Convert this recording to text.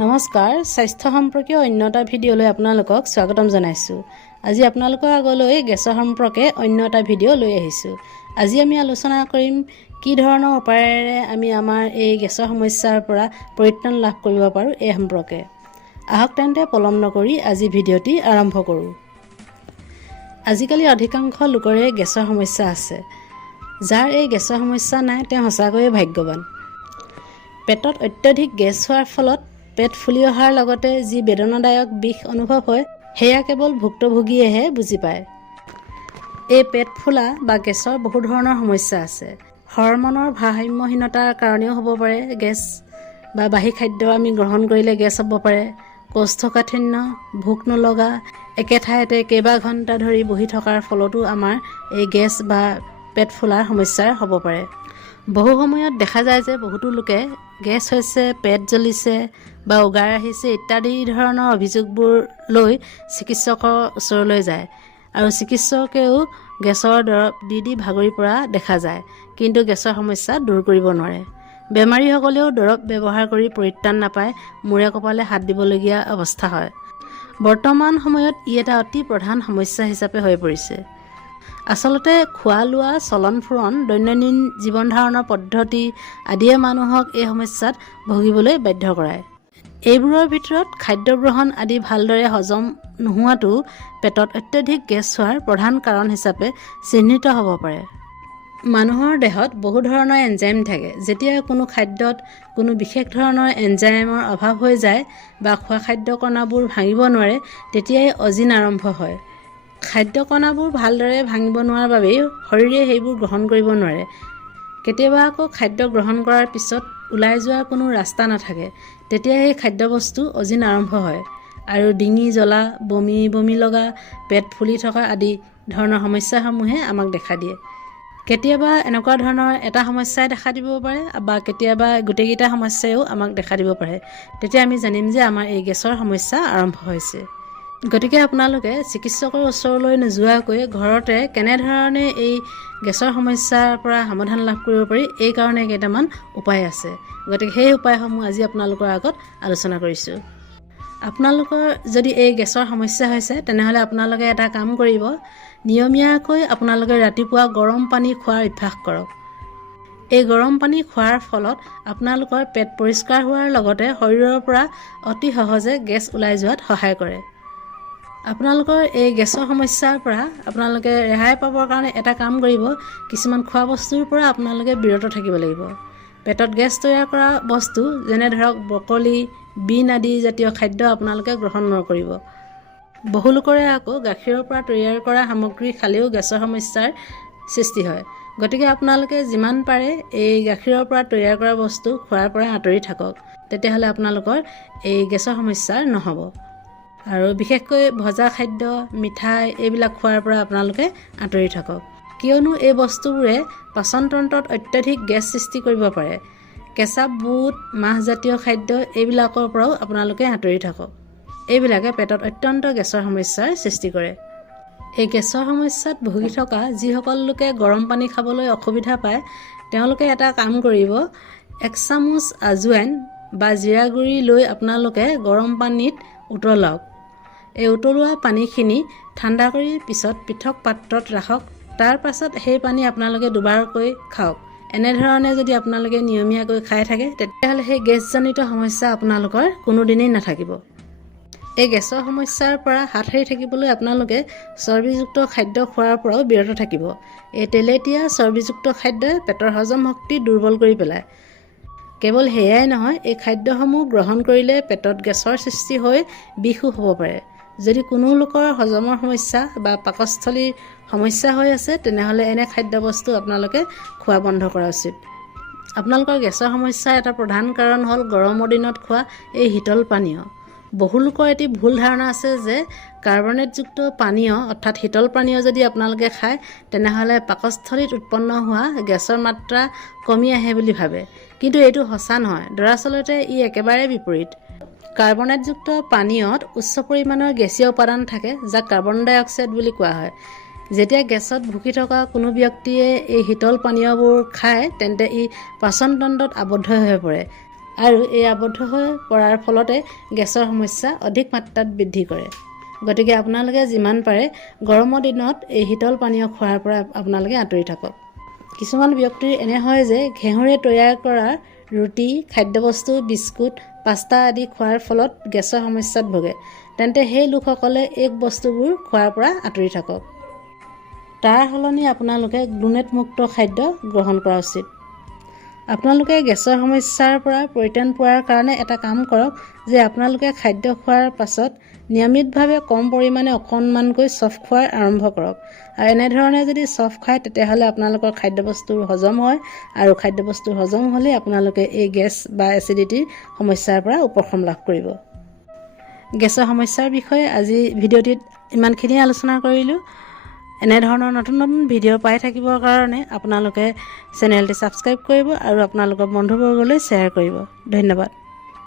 নমস্কাৰ, স্বাস্থ্য সম্পৰ্কীয় অন্য এটা ভিডিঅ'লৈ আপোনালোকক স্বাগতম জনাইছোঁ। আজি আপোনালোকৰ আগলৈ গেছৰ সম্পৰ্কে অন্য এটা ভিডিঅ' লৈ আহিছোঁ। আজি আমি আলোচনা কৰিম কি ধৰণৰ উপায়েৰে আমি আমাৰ এই গেছৰ সমস্যাৰ পৰা পৰিত্ৰাণ লাভ কৰিব পাৰোঁ এই সম্পৰ্কে। আহক তেন্তে পলম নকৰি আজি ভিডিঅ'টি আৰম্ভ কৰোঁ। আজিকালি অধিকাংশ লোকৰে গেছৰ সমস্যা আছে। যাৰ এই গেছৰ সমস্যা নাই তেওঁ সঁচাকৈয়ে ভাগ্যৱান। পেটত অত্যধিক গেছ হোৱাৰ ফলত পেট ফুলি অহাৰ লগতে যি বেদনাদায়ক বিষ অনুভৱ হয় সেয়া কেৱল ভুক্তভোগীয়েহে বুজি পায়। এই পেট ফুলা বা গেছৰ বহু ধৰণৰ সমস্যা আছে। হৰমনৰ ভাৰসাম্যহীনতাৰ কাৰণেও হ'ব পাৰে গেছ, বা বাহী খাদ্য আমি গ্ৰহণ কৰিলে গেছ হ'ব পাৰে। কৌষ্ঠকাঠিন্য, ভোক নলগা, একে ঠাইতে কেইবা ঘণ্টা ধৰি বহি থকাৰ ফলতো আমাৰ এই গেছ বা পেট ফুলাৰ সমস্যাৰ হ'ব পাৰে। বহু সময়ত দেখা যায় যে বহুতো লোকে গেছ হৈছে, পেট জ্বলিছে বা উগাৰ আহিছে ইত্যাদি ধৰণৰ অভিযোগবোৰ লৈ চিকিৎসকৰ ওচৰলৈ যায় আৰু চিকিৎসকেও গেছৰ দৰৱ দি ভাগৰি পৰা দেখা যায়, কিন্তু গেছৰ সমস্যা দূৰ কৰিব নোৱাৰে। বেমাৰীসকলেও দৰৱ ব্যৱহাৰ কৰি পৰিত্ৰাণ নাপায়, মূৰে কপালে হাত দিবলগীয়া অৱস্থা হয়। বৰ্তমান সময়ত ই এটা অতি প্ৰধান সমস্যা হিচাপে হৈ পৰিছে। আচলতে খোৱা লোৱা, চলন ফুৰণ, দৈনন্দিন জীৱন ধাৰণৰ পদ্ধতি আদিয়ে মানুহক এই সমস্যাত ভুগিবলৈ বাধ্য কৰায়। এইবোৰৰ ভিতৰত খাদ্য গ্ৰহণ আদি ভালদৰে হজম নোহোৱাটো পেটত অত্যধিক গেছ হোৱাৰ প্ৰধান কাৰণ হিচাপে চিহ্নিত হ'ব পাৰে। মানুহৰ দেহত বহু ধৰণৰ এনজাইম থাকে। যেতিয়া কোনো খাদ্যত কোনো বিশেষ ধৰণৰ এনজাইমৰ অভাৱ হৈ যায় বা খোৱা খাদ্য কণাবোৰ ভাঙিব নোৱাৰে, তেতিয়াই অজিন আৰম্ভ হয়। খাদ্য কণাবোৰ ভালদৰে ভাঙিব নোৱাৰাৰ বাবেই শৰীৰে সেইবোৰ গ্ৰহণ কৰিব নোৱাৰে। কেতিয়াবা আকৌ খাদ্য গ্ৰহণ কৰাৰ পিছত ওলাই যোৱাৰ কোনো ৰাস্তা নাথাকে, তেতিয়া সেই খাদ্যবস্তু অজিন আৰম্ভ হয় আৰু ডিঙি জ্বলা, বমি লগা, পেট ফুলি থকা আদি ধৰণৰ সমস্যাসমূহে আমাক দেখা দিয়ে। কেতিয়াবা এনেকুৱা ধৰণৰ এটা সমস্যাই দেখা দিব পাৰে বা কেতিয়াবা গোটেইকেইটা সমস্যাও আমাক দেখা দিব পাৰে। তেতিয়া আমি জানিম যে আমাৰ এই গেছৰ সমস্যা আৰম্ভ হৈছে। গতিকে আপোনালোকে চিকিৎসকৰ ওচৰলৈ নোযোৱাকৈ ঘৰতে কেনেধৰণে এই গেছৰ সমস্যাৰ পৰা সমাধান লাভ কৰিব পাৰি এই কাৰণে কেইটামান উপায় আছে। গতিকে সেই উপায়সমূহ আজি আপোনালোকৰ আগত আলোচনা কৰিছোঁ। আপোনালোকৰ যদি এই গেছৰ সমস্যা হৈছে তেনেহ'লে আপোনালোকে এটা কাম কৰিব, নিয়মীয়াকৈ আপোনালোকে ৰাতিপুৱা গৰম পানী খোৱাৰ অভ্যাস কৰক। এই গৰম পানী খোৱাৰ ফলত আপোনালোকৰ পেট পৰিষ্কাৰ হোৱাৰ লগতে শৰীৰৰ পৰা অতি সহজে গেছ ওলাই যোৱাত সহায় কৰে। আপোনালোকৰ এই গেছৰ সমস্যাৰ পৰা আপোনালোকে ৰেহাই পাবৰ কাৰণে এটা কাম কৰিব, কিছুমান খোৱা বস্তুৰ পৰা আপোনালোকে বিৰত থাকিব লাগিব। পেটত গেছ তৈয়াৰ কৰা বস্তু যেনে ধৰক ব্ৰকলি, বিন আদি জাতীয় খাদ্য আপোনালোকে গ্ৰহণ নকৰিব। বহু লোকৰে আকৌ গাখীৰৰ পৰা তৈয়াৰ কৰা সামগ্ৰী খালেও গেছৰ সমস্যাৰ সৃষ্টি হয়। গতিকে আপোনালোকে যিমান পাৰে এই গাখীৰৰ পৰা তৈয়াৰ কৰা বস্তু খোৱাৰ পৰা আঁতৰি থাকক, তেতিয়াহ'লে আপোনালোকৰ এই গেছৰ সমস্যা নহ'ব। আৰু বিশেষকৈ ভজা খাদ্য, মিঠাই এইবিলাক খোৱাৰ পৰা আপোনালোকে আঁতৰি থাকক, কিয়নো এই বস্তুবোৰে পাচনতন্ত্ৰত অত্যধিক গেছ সৃষ্টি কৰিব পাৰে। কেঁচা বুট, মাহজাতীয় খাদ্য এইবিলাকৰ পৰাও আপোনালোকে আঁতৰি থাকক। এইবিলাকে পেটত অত্যন্ত গেছৰ সমস্যাৰ সৃষ্টি কৰে। এই গেছৰ সমস্যাত ভুগি থকা যিসকল লোকে গৰম পানী খাবলৈ অসুবিধা পায় তেওঁলোকে এটা কাম কৰিব, 1 চামুচ আজৱাইন বা জিৰা গুড়ি লৈ আপোনালোকে গৰম পানীত উতলাওক। এই উতলোৱা পানীখিনি ঠাণ্ডা কৰি পিছত পৃথক পাত্ৰত ৰাখক। তাৰ পাছত সেই পানী আপোনালোকে দুবাৰকৈ খাওক। এনেধৰণে যদি আপোনালোকে নিয়মীয়াকৈ খাই থাকে তেতিয়াহ'লে সেই গেছজনিত সমস্যা আপোনালোকৰ কোনোদিনেই নাথাকিব। এই গেছৰ সমস্যাৰ পৰা হাত সাৰি থাকিবলৈ আপোনালোকে চৰ্বিযুক্ত খাদ্য খোৱাৰ পৰাও বিৰত থাকিব। এই তেলেতীয়া চৰ্বিযুক্ত খাদ্যই পেটৰ হজম শক্তি দুৰ্বল কৰি পেলায়। কেৱল সেয়াই নহয়, এই খাদ্যসমূহ গ্ৰহণ কৰিলে পেটত গেছৰ সৃষ্টি হৈ বিষো হ'ব পাৰে। যদি কোনো লোকৰ হজমৰ সমস্যা বা পাকস্থলীৰ সমস্যা হৈ আছে তেনেহ'লে এনে খাদ্যবস্তু আপোনালোকে খোৱা বন্ধ কৰা উচিত। আপোনালোকৰ গেছৰ সমস্যাৰ এটা প্ৰধান কাৰণ হ'ল গৰমৰ দিনত খোৱা এই শীতল পানীয়। বহু লোকৰ এটি ভুল ধাৰণা আছে যে কাৰ্বনেটযুক্ত পানীয় অৰ্থাৎ শীতল পানীয় যদি আপোনালোকে খায় তেনেহ'লে পাকস্থলীত উৎপন্ন হোৱা গেছৰ মাত্ৰা কমি আহে বুলি ভাবে, কিন্তু এইটো সঁচা নহয়। দৰাচলতে ই একেবাৰে বিপৰীত। কাৰ্বনেটযুক্ত পানীয়ত উচ্চ পৰিমাণৰ গেছীয় উপাদান থাকে, যাক কাৰ্বন ডাই অক্সাইড বুলি কোৱা হয়। যেতিয়া গেছত ভুগি থকা কোনো ব্যক্তিয়ে এই শীতল পানীয়বোৰ খায় তেন্তে ই পাচনতন্ত্ৰত আবদ্ধ হৈ পৰে আৰু এই আবদ্ধ হৈ পৰাৰ ফলতে গেছৰ সমস্যা অধিক মাত্ৰাত বৃদ্ধি কৰে। গতিকে আপোনালোকে যিমান পাৰে গৰমৰ দিনত এই শীতল পানীয় খোৱাৰ পৰা আপোনালোকে আঁতৰি থাকক। কিছুমান ব্যক্তিৰ এনে হয় যে ঘেঁহুৰে তৈয়াৰ কৰা ৰুটি, খাদ্যবস্তু, বিস্কুট, পাস্তা আদি খোৱাৰ ফলত গেছৰ সমস্যাত ভোগে। তেন্তে সেই লোকসকলে এই বস্তুবোৰ খোৱাৰ পৰা আঁতৰি থাকক। তাৰ সলনি আপোনালোকে গ্লুটেনমুক্ত খাদ্য গ্ৰহণ কৰা উচিত। আপোনালোকে গেছৰ সমস্যাৰ পৰা পৰিত্ৰাণ পোৱাৰ কাৰণে এটা কাম কৰক যে আপোনালোকে খাদ্য খোৱাৰ পাছত নিয়মিতভাৱে কম পৰিমাণে অকণমানকৈ চফ খোৱাৰ আৰম্ভ কৰক। আৰু এনেধৰণে যদি চফ খায় তেতিয়াহ'লে আপোনালোকৰ খাদ্যবস্তুৰ হজম হয়, আৰু খাদ্যবস্তুৰ হজম হ'লে আপোনালোকে এই গেছ বা এচিডিটিৰ সমস্যাৰ পৰা উপশম লাভ কৰিব। গেছৰ সমস্যাৰ বিষয়ে আজি ভিডিঅ'টিত ইমানখিনি আলোচনা কৰিলোঁ। এনেধৰণৰ নতুন নতুন ভিডিঅ' পাই থাকিবৰ কাৰণে আপোনালোকে চেনেলটি ছাবস্ক্ৰাইব কৰিব আৰু আপোনালোকৰ বন্ধুবৰ্গলৈ শ্বেয়াৰ কৰিব। ধন্যবাদ।